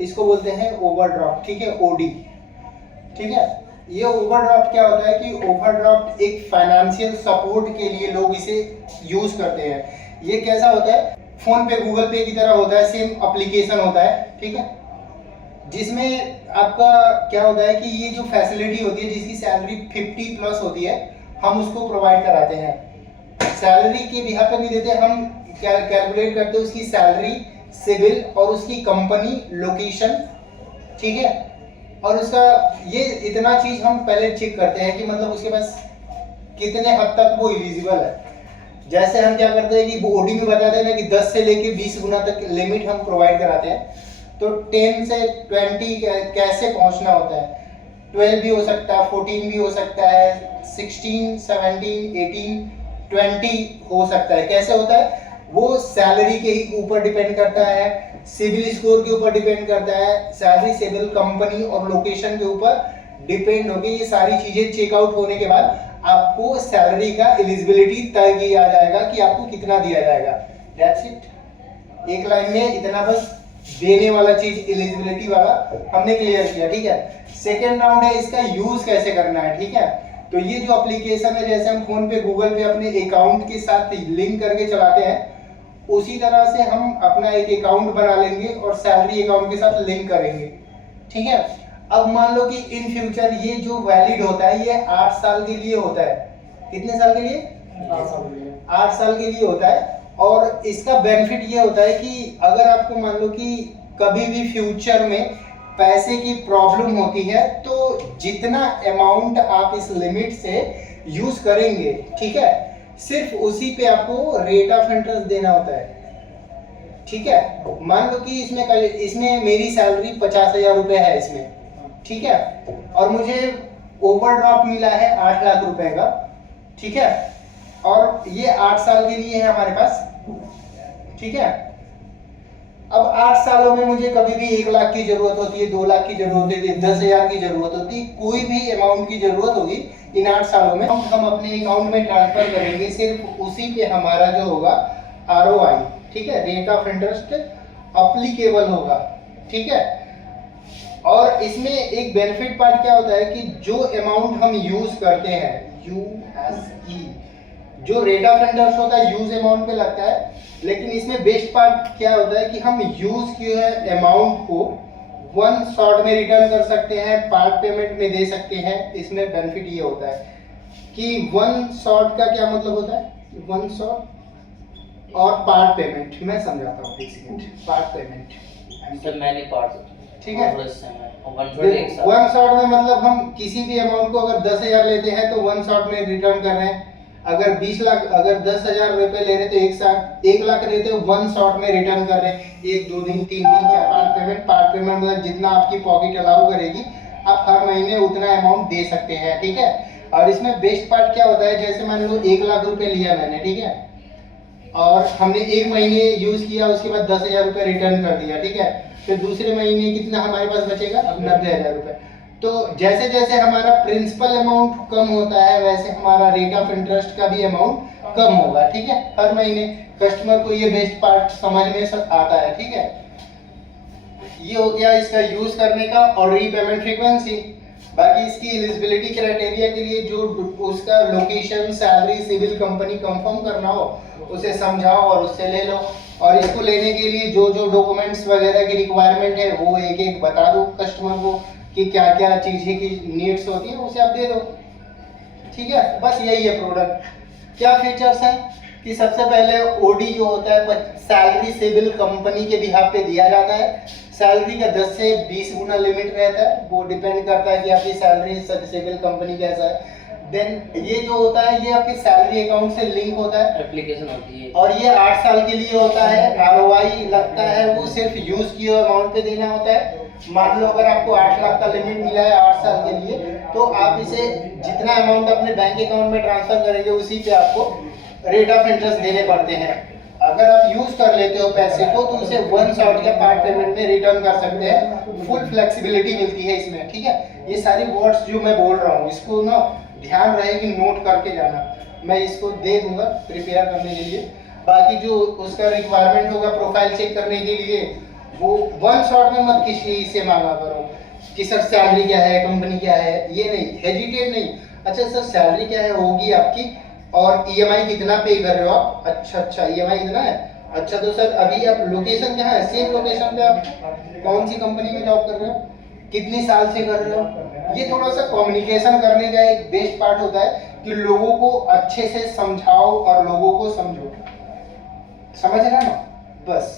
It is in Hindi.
इसको बोलते हैं ओवरड्राफ्ट, ठीक है, ओडी, ठीक है। ये ओवरड्राफ्ट क्या होता है कि ओवरड्राफ्ट एक फाइनेंशियल सपोर्ट के लिए लोग इसे यूज करते हैं। ये कैसा होता है, फोन पे गूगल पे की तरह होता है, सेम एप्लीकेशन होता है, ठीक है, जिसमें आपका क्या होता है कि ये जो फैसिलिटी होती है जिसकी सैलरी 50 प्लस होती है, हम उसको प्रोवाइड कराते हैं। सैलरी के बिहार पे नहीं देते, हम कैलकुलेट करते हैं उसकी सैलरी, सिविल और उसकी कंपनी लोकेशन, ठीक है, और उसका ये इतना चीज हम पहले चेक करते हैं कि मतलब उसके पास कितने हद तक वो एलिजिबल है। जैसे हम क्या करते हैं कि ओडी में बताते हैं ना कि 10 से लेके 20 गुना तक लिमिट हम प्रोवाइड कराते हैं, तो 10 से 20 कैसे पहुंचना होता है, 12 भी हो सकता है, 14 भी हो सकता है, 16, 17, 18, 20 हो सकता है। कैसे होता है, वो सैलरी के ही ऊपर डिपेंड करता है, सिविल स्कोर के ऊपर डिपेंड करता है, सैलरी, सिविल, कंपनी और लोकेशन के ऊपर डिपेंड होकर ये सारी चीजें चेकआउट होने के बाद आपको सैलरी का एलिजिबिलिटी तय किया जाएगा कि आपको कितना दिया जाएगा। दैट्स इट, एक लाइन में इतना बस देने वाला चीज, एलिजिबिलिटी वाला हमने क्लियर किया, ठीक है। सेकेंड राउंड है इसका यूज कैसे करना है, ठीक है। तो ये जो एप्लीकेशन है, जैसे हम फोन पे गूगल पे अपने अकाउंट के साथ लिंक करके चलाते हैं, उसी तरह से हम अपना एक अकाउंट बना लेंगे और सैलरी अकाउंट के साथ लिंक करेंगे, ठीक है। अब मान लो कि इन फ्यूचर ये जो वैलिड होता है ये 8 साल के लिए होता है। कितने साल के लिए? 8 साल के लिए। 8 साल के लिए होता है। और इसका बेनिफिट ये होता है कि अगर आपको मान लो कि कभी भी फ्यूचर में पैसे की प्रॉब्लम होती है, तो जितना अमाउंट आप इस लिमिट से यूज करेंगे, ठीक है, सिर्फ उसी पे आपको रेट ऑफ इंटरेस्ट देना होता है, ठीक है। मान लो कि इसमें मेरी सैलरी 50,000 रुपए है इसमें, ठीक है, और मुझे ओवरड्राफ्ट मिला है 8 लाख रुपए का, ठीक है, और ये 8 साल के लिए है हमारे पास, ठीक है। अब 8 सालों में मुझे कभी भी 1 लाख की जरूरत होती है, 2 लाख की जरूरत होती है, 10,000 की जरूरत होती है, कोई भी अमाउंट की जरूरत होगी इन 8 सालों में हम अपने अकाउंट में ट्रांसफर करेंगे, सिर्फ उसी पे हमारा जो होगा ROI, ठीक है, रेट ऑफ इंटरेस्ट अप्लीकेबल होगा, ठीक है। और इसमें एक बेनिफिट पार्ट क्या होता है कि जो अमाउंट हम यूज करते हैं, USE, जो रेट ऑफ इंटरेस्ट होता है यूज अमाउंट पे लगता है, लेकिन इसमें बेस्ट पार्ट क्या होता है कि हम यूज किए अमाउंट को 1 शॉट में रिटर्न कर सकते हैं, पार्ट पेमेंट में दे सकते हैं। इसमें बेनिफिट ये होता है कि 1 शॉट का क्या मतलब होता है, 1 शॉट और पार्ट पेमेंट, मैं समझाता हूँ एक सेकंड। पार्ट पेमेंट सर मैंने पार्ट, ठीक है, 1 शॉट में मतलब हम किसी भी अमाउंट को अगर 10,000 लेते हैं तो 1 शॉट में रिटर्न कर रहे हैं, अगर 20 लाख, अगर 10,000 रुपए ले रहे तो 1 लाख लेते हो 1 शॉट में रिटर्न कर रहे हैं। 1, 2 दिन, 3 दिन, 4 दिन पेमेंट, पार्ट पेमेंट मतलब जितना आपकी पॉकेट अलाउ करेगी आप हर महीने उतना अमाउंट दे सकते हैं, ठीक है। और इसमें बेस्ट पार्ट क्या होता है, जैसे मान लो 1 लाख रुपए लिया मैंने, ठीक है, और हमने 1 महीने यूज किया, उसके बाद 10,000 रुपए रिटर्न कर दिया, ठीक है, तो दूसरे महीने कितना हमारे पास बचेगा, 90,000 रुपए। तो जैसे जैसे हमारा प्रिंसिपल अमाउंट कम होता है वैसे हमारा रेट ऑफ इंटरेस्ट का भी अमाउंट कम होगा, ठीक है, हर महीने। कस्टमर को ये बेस्ट पार्ट समझ में आता है, ठीक है। ये हो गया इसका यूज करने का और रीपेमेंट फ्रीक्वेंसी। बाकी इसकी एलिजिबिलिटी क्राइटेरिया के लिए जो उसका location, salary, civil, company confirm करना हो उसे समझाओ और उससे ले लो। और इसको लेने के लिए जो जो डॉक्यूमेंट्स वगैरह की रिक्वायरमेंट है वो एक एक बता दो कस्टमर को कि क्या क्या चीजें की नीड्स होती है, उसे आप दे दो, ठीक है। बस यही है प्रोडक्ट। क्या फीचर्स हैं कि सबसे पहले ओडी जो होता है सैलरी, सिविल, कंपनी के बिहाफ पे दिया जाता है। सैलरी का 10 से 20 गुना लिमिट रहता है, वो डिपेंड करता है कि आपकी सैलरी, सिविल, कंपनी कैसा है। देन ये जो होता है ये आपके सैलरी अकाउंट से लिंक होता है, एप्लीकेशन होती है, और ये 8 साल के लिए होता है। ROI लगता है वो सिर्फ यूज किए अमाउंट पे देना होता है। मान लो अगर आपको 8 लाख का लिमिट मिला है 8 साल के लिए, तो आप इसे जितना अमाउंट अपने बैंक अकाउंट में ट्रांसफर करेंगे उसी पे आपको रेट ऑफ इंटरेस्ट देने पड़ते हैं। अगर आप यूज कर लेते हो पैसे को तो उसे 1 शॉट या पार्ट पेमेंट में रिटर्न कर सकते हैं। फुल फ्लेक्सिबिलिटी मिलती है इसमें, ठीक है। ये सारी वर्ड्स जो मैं बोल रहा हूँ इसको ना ध्यान रहे कि नोट करके जाना, मैं इसको दे दूंगा प्रिपेयर करने के लिए। बाकी जो उसका रिक्वायरमेंट होगा प्रोफाइल चेक करने के लिए वो वन शॉट में मत किसी से मांगा करो कि सर सैलरी क्या है, कंपनी क्या है, ये नहीं, हेजिटेट नहीं। अच्छा सर सैलरी क्या है होगी आपकी, और ईएमआई कितना पे कर रहे हो आप, अच्छा ईएमआई इतना है, अच्छा तो सर अभी आप लोकेशन कहाँ है, सेम लोकेशन पे आप कौन सी कंपनी में जॉब कर रहे हो, कितने साल से कर रहे हो। ये थोड़ा सा कम्युनिकेशन करने का एक बेस्ट पार्ट होता है कि लोगों को अच्छे से समझाओ और लोगों को समझो, समझ रहे हो ना, बस।